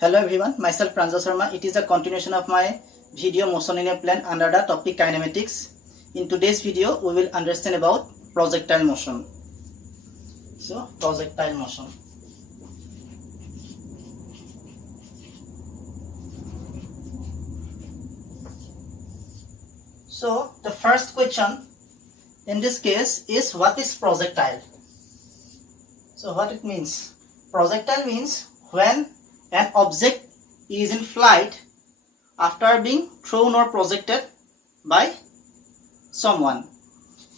Hello everyone, myself Pranjal Sharma. It is a continuation of my video motion in a plane under the topic kinematics. In today's video, we will understand about projectile motion. So, projectile motion. So, the first question in this case is what is projectile? So, what it means? Projectile means when an object is in flight after being thrown or projected by someone.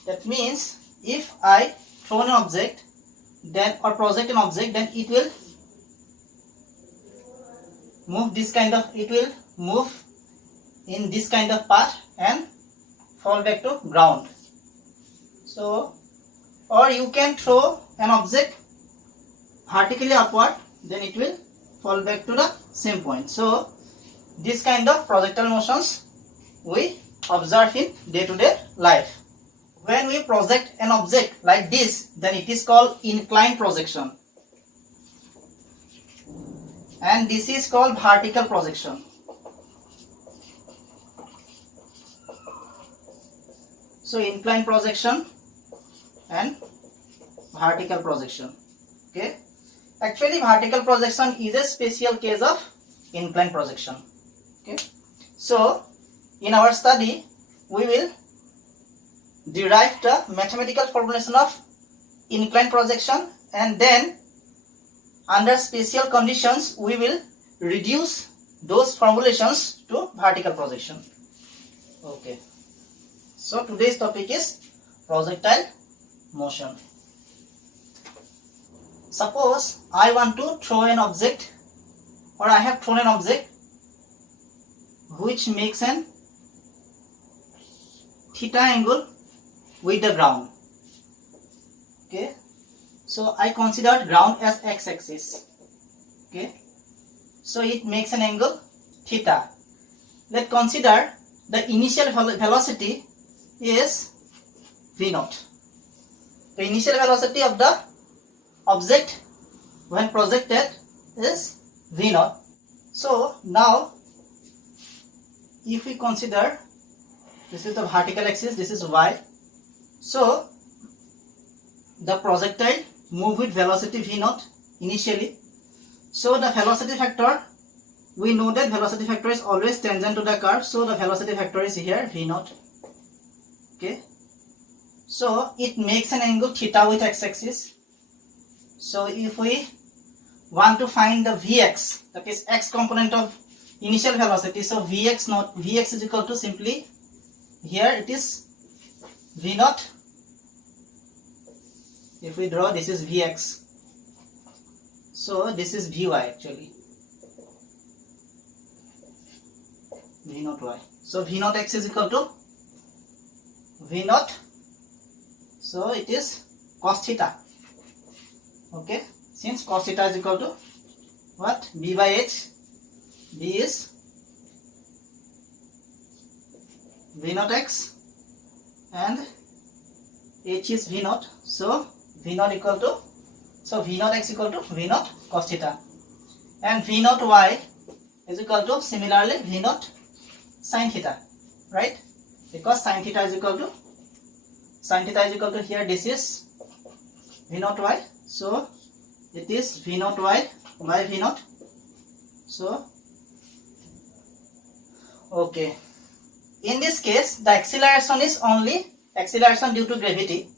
That means if I throw an object then or project an object, then it will move in this kind of path and fall back to ground. So, or you can throw an object vertically upward, then it will fall back to the same point. So, this kind of projectile motions we observe in day-to-day life. When we project an object like this, then it is called inclined projection. And this is called vertical projection. So, inclined projection and vertical projection. Okay. Actually, vertical projection is a special case of inclined projection. Okay. So, in our study, we will derive the mathematical formulation of inclined projection, and then under special conditions, we will reduce those formulations to vertical projection. Okay. So, today's topic is projectile motion. Suppose I want to throw an object, or I have thrown an object which makes an theta angle with the ground. Okay, so I consider ground as x-axis. Okay, so it makes an angle theta. Let's consider the initial velocity is v0. The initial velocity of the object when projected is v0. So now if we consider this is the vertical axis, this is y. So the projectile move with velocity v0 initially. So the velocity factor, we know that velocity factor is always tangent to the curve. So the velocity factor is here v0. Okay. So it makes an angle theta with x-axis. So if we want to find the Vx, that is x component of initial velocity, so Vx is equal to simply, here it is v0. If we draw, this is Vx. So this is Vy actually. V0y. So V0x is equal to V0. So it is cos theta. Okay, since cos theta is equal to what? B by h. B is V0x and h is V0. So V0 equal to, so V0x equal to V0 cos theta, and V0y is equal to similarly V0 sin theta, right? Because sin theta is equal to here, this is V0y. So it is V0y by V0. So okay, in this case the acceleration is only acceleration due to gravity,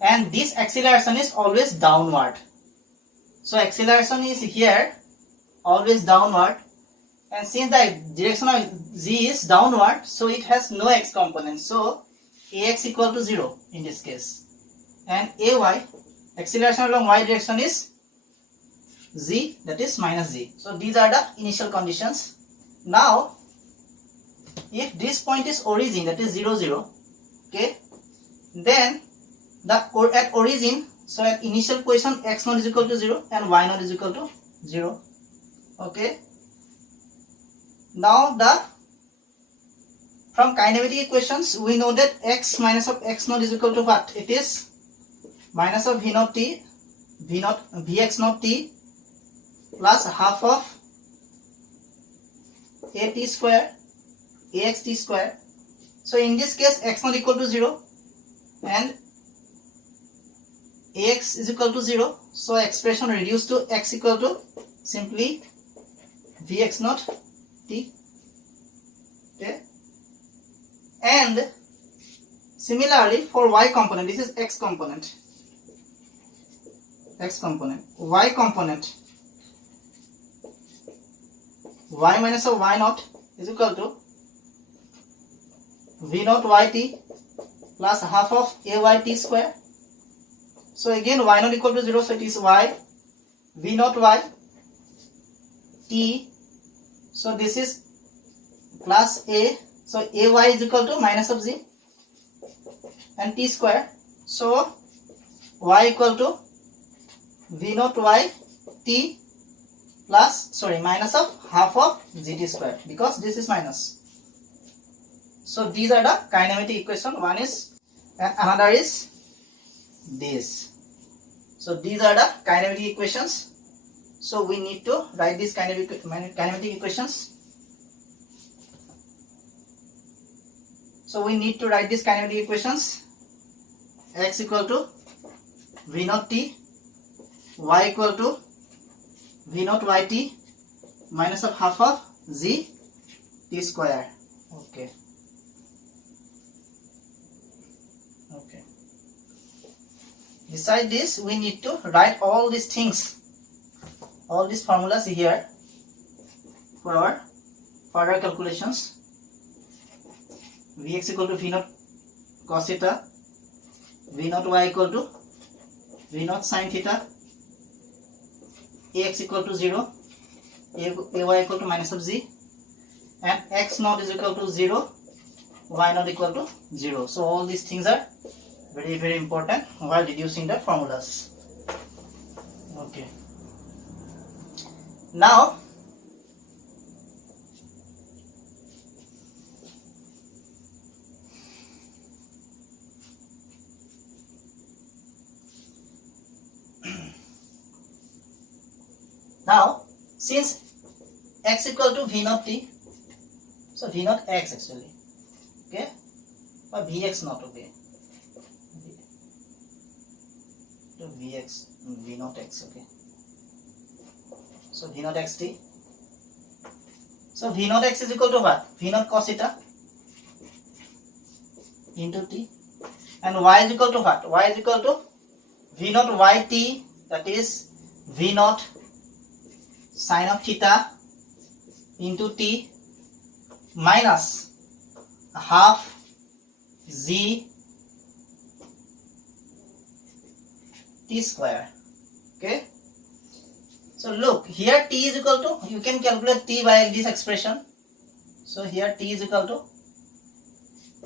and this acceleration is always downward. So acceleration is here always downward, and since the direction of z is downward, so it has no x component. So ax equal to 0 in this case, and ay, acceleration along y direction is z, that is minus z. So these are the initial conditions. Now if this point is origin, that is 0, 0, okay, then at origin, so at initial position x0 is equal to 0 and y0 is equal to 0. Okay, now from kinematic equations we know that x minus of x0 is equal to what? It is minus of v0 t, vx0 t plus half of a t square ax t square. So in this case x not equal to 0 and ax is equal to 0. So expression reduced to x equal to simply vx naught t. Okay. And similarly for y component, this is x component, y component, y minus of y naught is equal to v naught yt plus half of ayt square. So again y naught equal to 0, so it is y v naught y t. So this is plus a, so ay is equal to minus of z and t square. So y equal to v naught y t plus minus of half of gt square, because this is minus. So these are the kinematic equation. One is and another is this. So these are the kinematic equations. So we need to write these kinematic equations. So we need to write these kinematic equations. X equal to v naught t, y equal to v naught yt minus of half of z t square. Okay. Okay. Beside this, we need to write all these things, all these formulas here for our further calculations. Vx equal to v naught cos theta, v naught y equal to v naught sin theta, ax equal to 0, ay equal to minus of z, and x naught is equal to 0, y naught equal to 0. So all these things are very, very important while reducing the formulas. Okay. Now since x equal to v naught t, so v naught x actually, okay, or vx naught, okay, to vx v naught x, okay, so v naught x t, so v naught x is equal to what? V naught cos theta into t, and y is equal to what? Y is equal to v naught yt, that is v naught sin of theta into t minus half z t square. Okay, so look here, t is equal to, you can calculate t by this expression. So here t is equal to,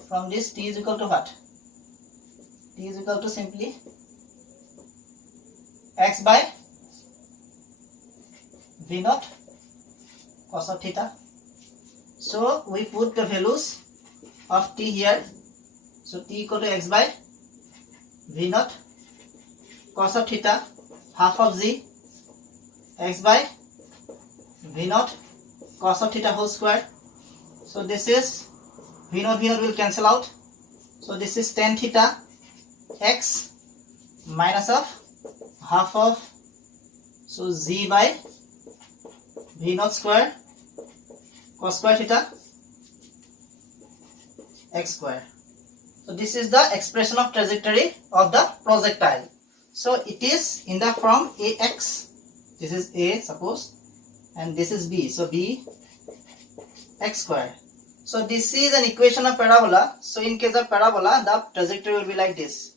from this t is equal to what? T is equal to simply x by v naught cos of theta. So we put the values of t here. So t equal to x by v naught cos of theta, half of z, x by v naught cos of theta whole square. So this is v naught will cancel out. So this is tan theta x minus of half of, so z by v naught square cos square theta x square. So this is the expression of trajectory of the projectile. So it is in the form ax, this is a suppose, and this is b, so b x square. So this is an equation of parabola. So in case of parabola, the trajectory will be like this.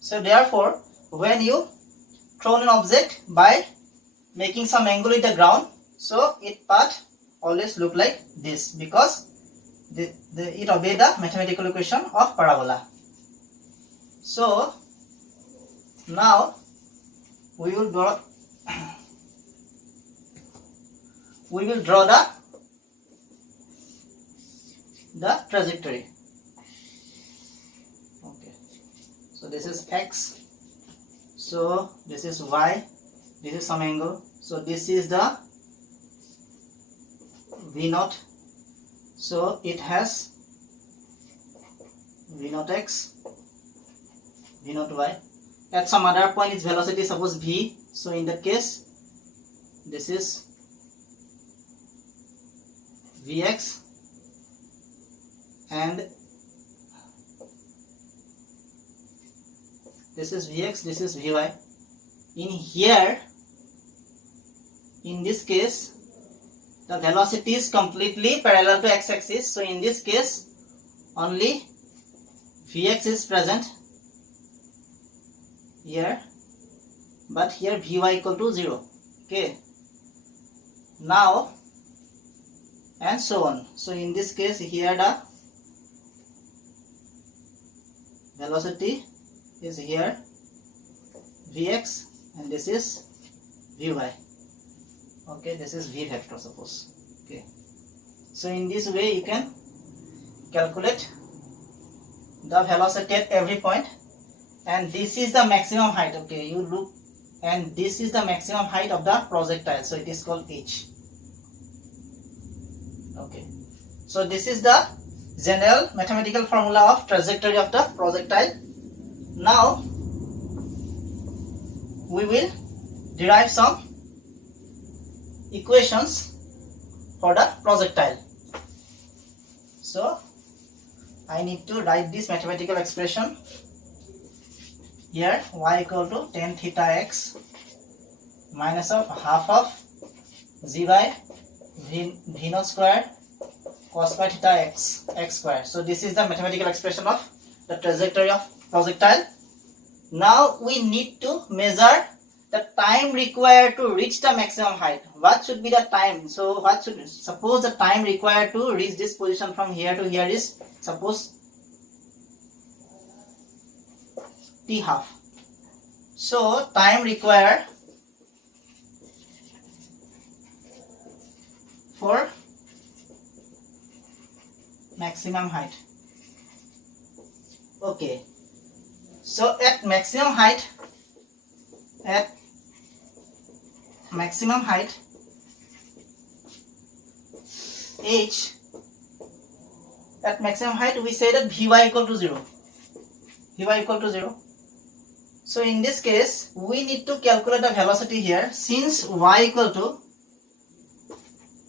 So therefore, when you throw an object by making some angle with the ground, so its path always look like this, because it obey the mathematical equation of parabola. So now we will draw the trajectory. Okay, so this is x, so this is y, this is some angle, so this is the v naught So it has v naught x, v naught y. At some other point its velocity suppose v. So in that case this is vx and this is vx, this is vy. In here, in this case, the velocity is completely parallel to x-axis. So in this case, only vx is present here, but here vy equal to 0. Okay. Now, and so on. So in this case, here the velocity is here vx and this is vy. Okay, this is v vector suppose. Okay, so in this way you can calculate the velocity at every point, and this is the maximum height. Okay, you look, and this is the maximum height of the projectile, so it is called h. Okay, so this is the general mathematical formula of trajectory of the projectile. Now we will derive some equations for the projectile. So I need to write this mathematical expression here: y equal to tan theta x minus of half of g by v naught square cos pi theta x square. So this is the mathematical expression of the trajectory of projectile. Now we need to measure the time required to reach the maximum height. What should be the time? So what should, suppose the time required to reach this position from here to here is suppose t half. So time required for maximum height. Okay, so at maximum height, h, at maximum height we say that vy equal to 0. So in this case we need to calculate the velocity here, since y equal to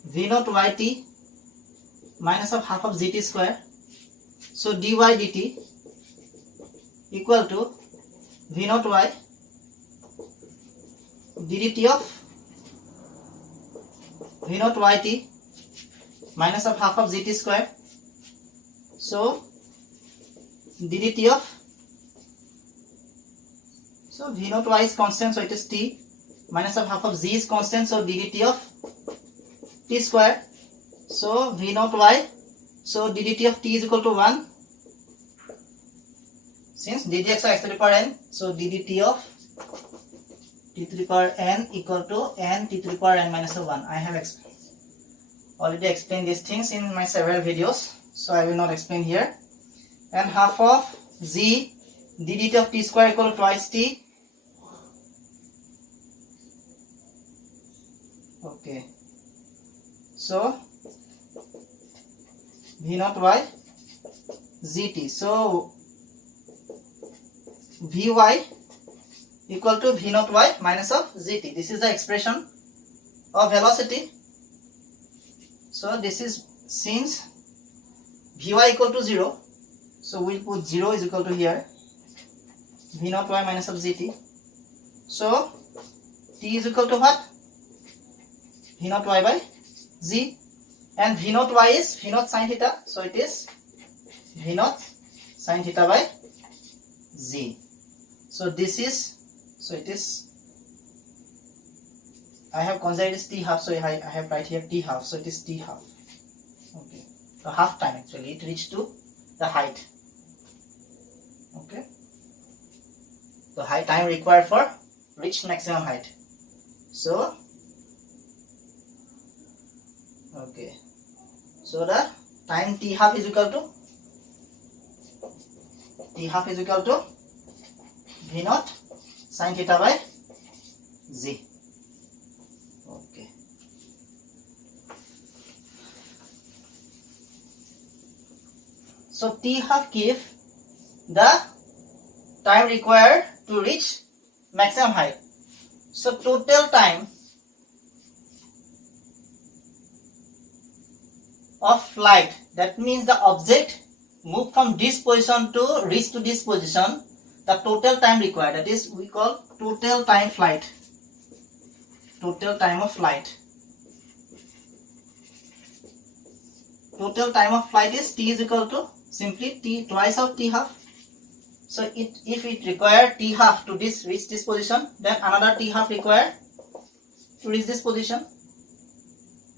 v naught yt minus of half of gt square. So dy dt equal to v naught y ddt of v naught yt minus of half of gt square. So ddt of, so v naught y is constant, so it is t, minus of half of z is constant, so ddt of t square. So v naught y, so ddt of t is equal to 1, since ddx are x to the power n, so ddt of t to the power n equal to n t to the power n minus 1. I have already explained these things in my several videos, so I will not explain here. And half of z ddt of t square equal to twice t. Okay, so v naught y zt, so vy equal to v naught y minus of zt. This is the expression of velocity. So this is, since vy equal to 0, so we'll put 0 is equal to here v naught y minus of zt. So t is equal to what? V naught y by z, and v naught y is v naught sin theta, so it is v naught sin theta by z. So this is, so it is, I have considered this t half, so I have right here t half, so it is t half. Okay, so half time actually it reached to the height. Okay, the height time required for reach maximum height. So okay, so the time t half is equal to v naught sin theta by z. Okay, So t half give the time required to reach maximum height. So total time of flight, that means the object move from this position to reach to this position, the total time required, that is we call total time flight, total time of flight. Total time of flight is t is equal to simply t twice of t half. So if it require t half to reach this position, then another t half required to reach this position.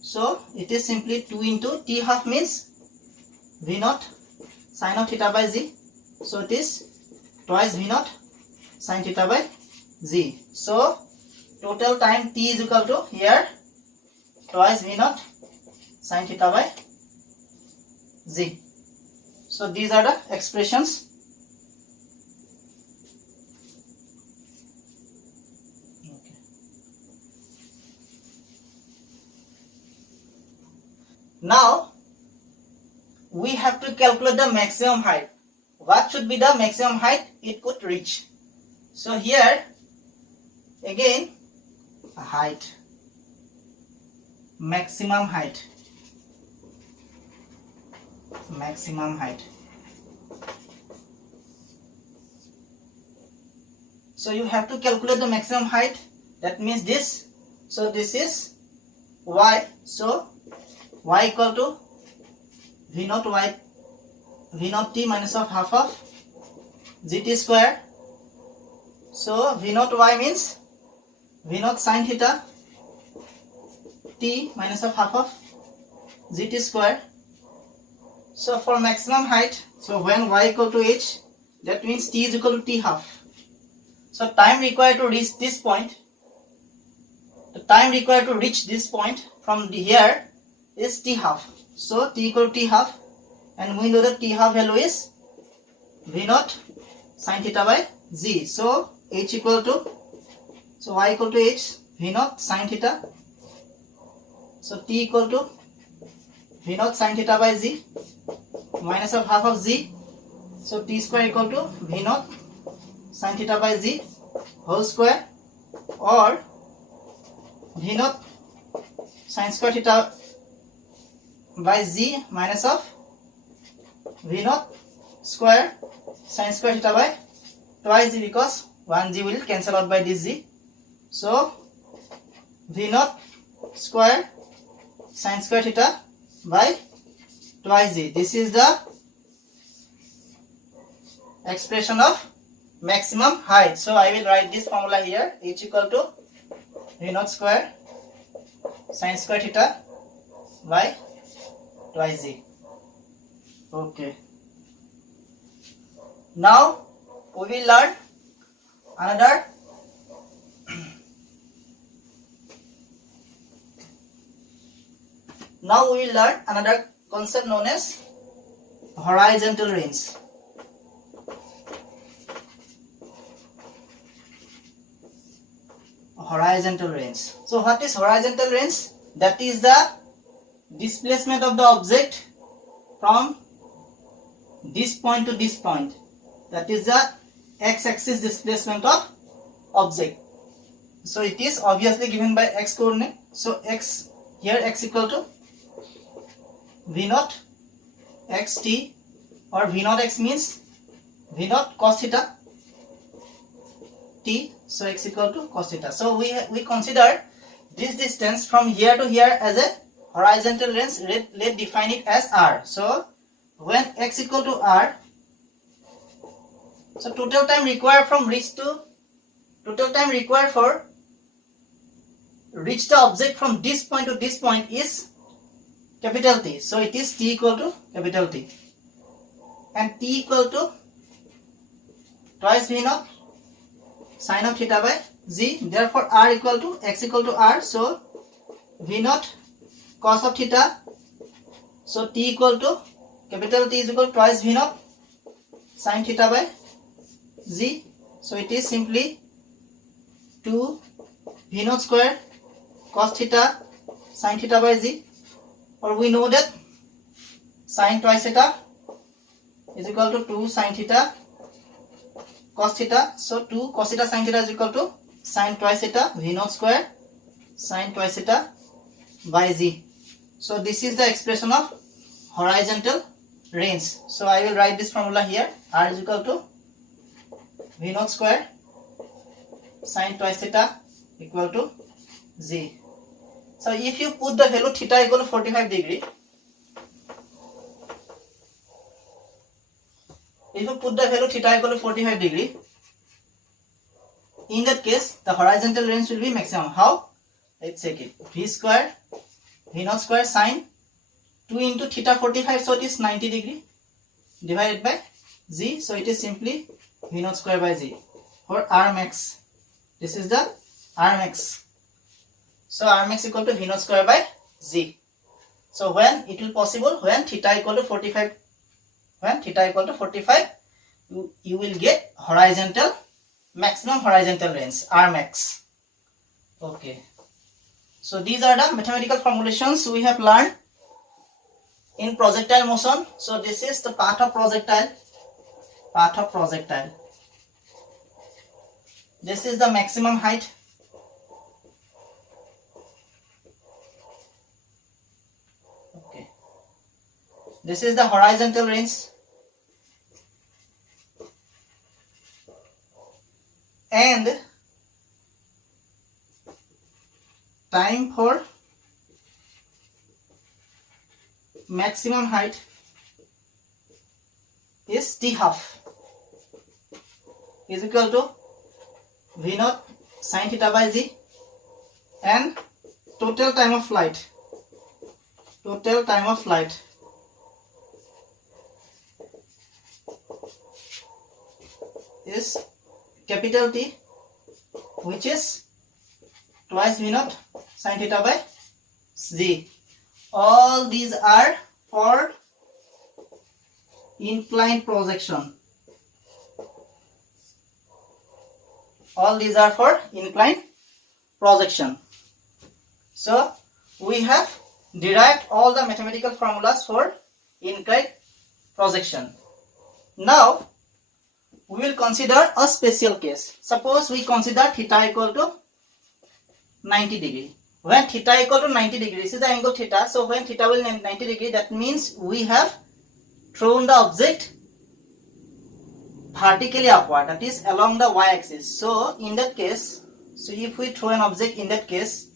So it is simply 2 into t half means v naught sine of theta by z. So it is twice v naught sine theta by z. So total time t is equal to here twice v naught sine theta by z. So these are the expressions. Okay. Now we have to calculate the maximum height. What should be the maximum height it could reach? So here again a height, maximum height, maximum height. So you have to calculate the maximum height, that means this. So this is y, so y equal to v naught y, v naught t minus of half of gt square. So v naught y means v naught sine theta t minus of half of gt square. So for maximum height, so when y equal to h, that means t is equal to t half. So time required to reach this point, the time required to reach this point from here is t half. So t equal to t half, and we know that t half value is v naught sine theta by z. So h equal to, so y equal to h, v naught sine theta. So t equal to v naught sine theta by z minus of half of z. So t square equal to v naught sine theta by z whole square, or v naught sine square theta by z minus of v naught square sine square theta by twice z, because 1 z will cancel out by this z. So v naught square sine square theta by twice z. This is the expression of maximum height. So I will write this formula here, h equal to v naught square sine square theta by twice z. Okay. Now we will learn another concept known as horizontal range. Horizontal range. So what is horizontal range? That is the displacement of the object from this point to this point. That is the x-axis displacement of object. So it is obviously given by x coordinate. So x, here x equal to v naught xt, or v naught x means v naught cos theta t. So x equal to cos theta. So we consider this distance from here to here as a horizontal range. Let's define it as r. So when x equal to r, so total time required for reach the object from this point to this point is capital T. So it is t equal to capital T, and t equal to twice v naught sine of theta by z. Therefore r equal to x equal to r. So v naught cos of theta. So t equal to capital T is equal to twice v naught sine theta by z. So it is simply 2 v naught square cos theta sine theta by z, or we know that sine twice theta is equal to 2 sin theta cos theta. So 2 cos theta sin theta is equal to sin twice theta v naught square sin twice theta by z. So this is the expression of horizontal range. So I will write this formula here. R is equal to v naught square sin twice theta equal to z. So if you put the value theta equal to 45 degree, if you put the value theta equal to 45 degree, in that case the horizontal range will be maximum. How? Let's check it. V square v naught square sin 2 into theta 45, so it is 90 degree divided by z, so it is simply v naught square by z for R max. This is the R max. So R max equal to v naught square by z. So when it will possible, when theta equal to 45, when theta equal to 45, you will get horizontal, maximum horizontal range, R max. Okay. So these are the mathematical formulations we have learned in projectile motion. So this is the path of projectile. Path of projectile. This is the maximum height. Okay. This is the horizontal range. And time for maximum height is t half is equal to v naught sin theta by z, and total time of flight is capital T, which is twice v naught sin theta by z. All these are for inclined projection. All these are for inclined projection. So we have derived all the mathematical formulas for inclined projection. Now we will consider a special case. Suppose we consider theta equal to 90 degree. When theta equal to 90 degree, this is the angle theta. So when theta will 90 degree, that means we have thrown the object vertically upward, that is along the y-axis. So in that case, so if we throw an object in that case,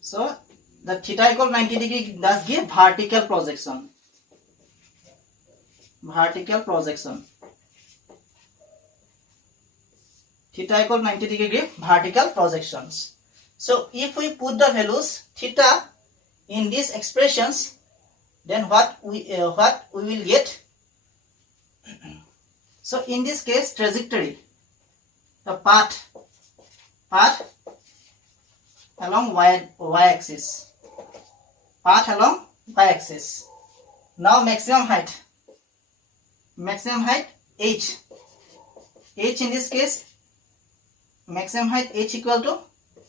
so the theta equal 90 degree does give vertical projection. Vertical projection. Theta equal 90 degree give vertical projections. So if we put the values theta in these expressions, then what we will get? So in this case, trajectory, the path along y-axis, path along y-axis. Now maximum height h in this case, maximum height h equal to,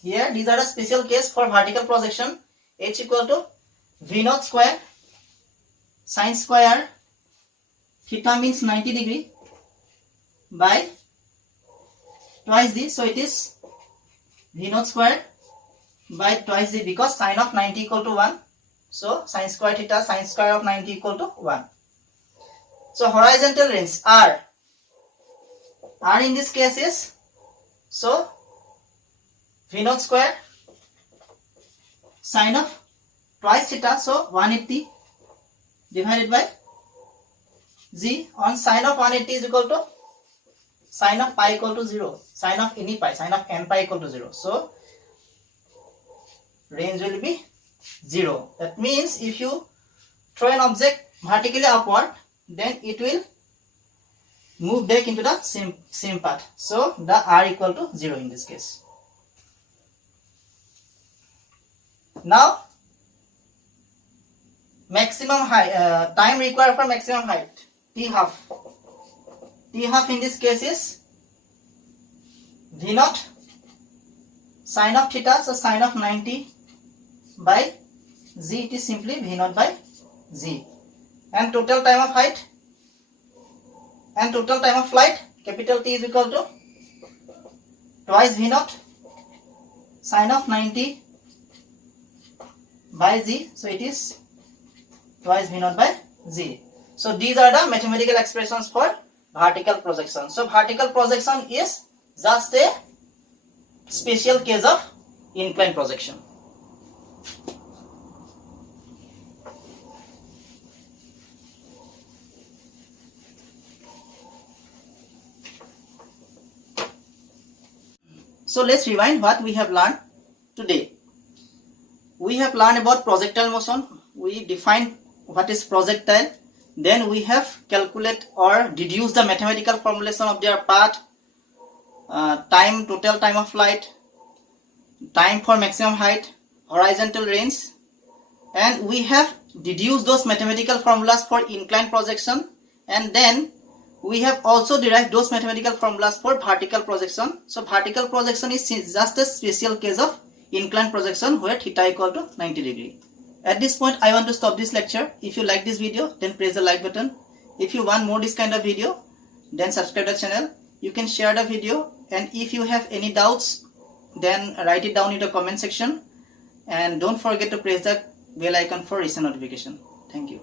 here these are a special case for vertical projection, h equal to v naught square sin square theta means 90 degree by twice z, so it is v naught square by twice z, because sine of 90 equal to 1, so sin square theta sin square of 90 equal to 1. So horizontal range r in this case is, so v naught square sine of twice theta, so 180 divided by z, on sine of 180 is equal to sine of pi equal to 0, sine of any pi, sine of n pi equal to 0. So range will be 0. That means if you throw an object vertically upward, then it will move back into the same path. So the r equal to 0 in this case. Now maximum height, time required for maximum height, t half. T half in this case is v naught sine of theta, so sine of 90 by z, it is simply v naught by z. And total time of height and total time of flight, capital T is equal to twice V naught sine of 90 by Z. So it is twice V naught by Z. So these are the mathematical expressions for vertical projection. So vertical projection is just a special case of inclined projection. So let's rewind what we have learned today. We have learned about projectile motion. We defined what is projectile. Then we have calculate or deduce the mathematical formulation of their path, time, total time of flight, time for maximum height, horizontal range, and we have deduced those mathematical formulas for inclined projection, and then we have also derived those mathematical formulas for vertical projection. So vertical projection is just a special case of inclined projection where theta equal to 90 degree. At this point, I want to stop this lecture. If you like this video, then press the like button. If you want more this kind of video, then subscribe to the channel. You can share the video, and if you have any doubts, then write it down in the comment section. And don't forget to press the bell icon for recent notification. Thank you.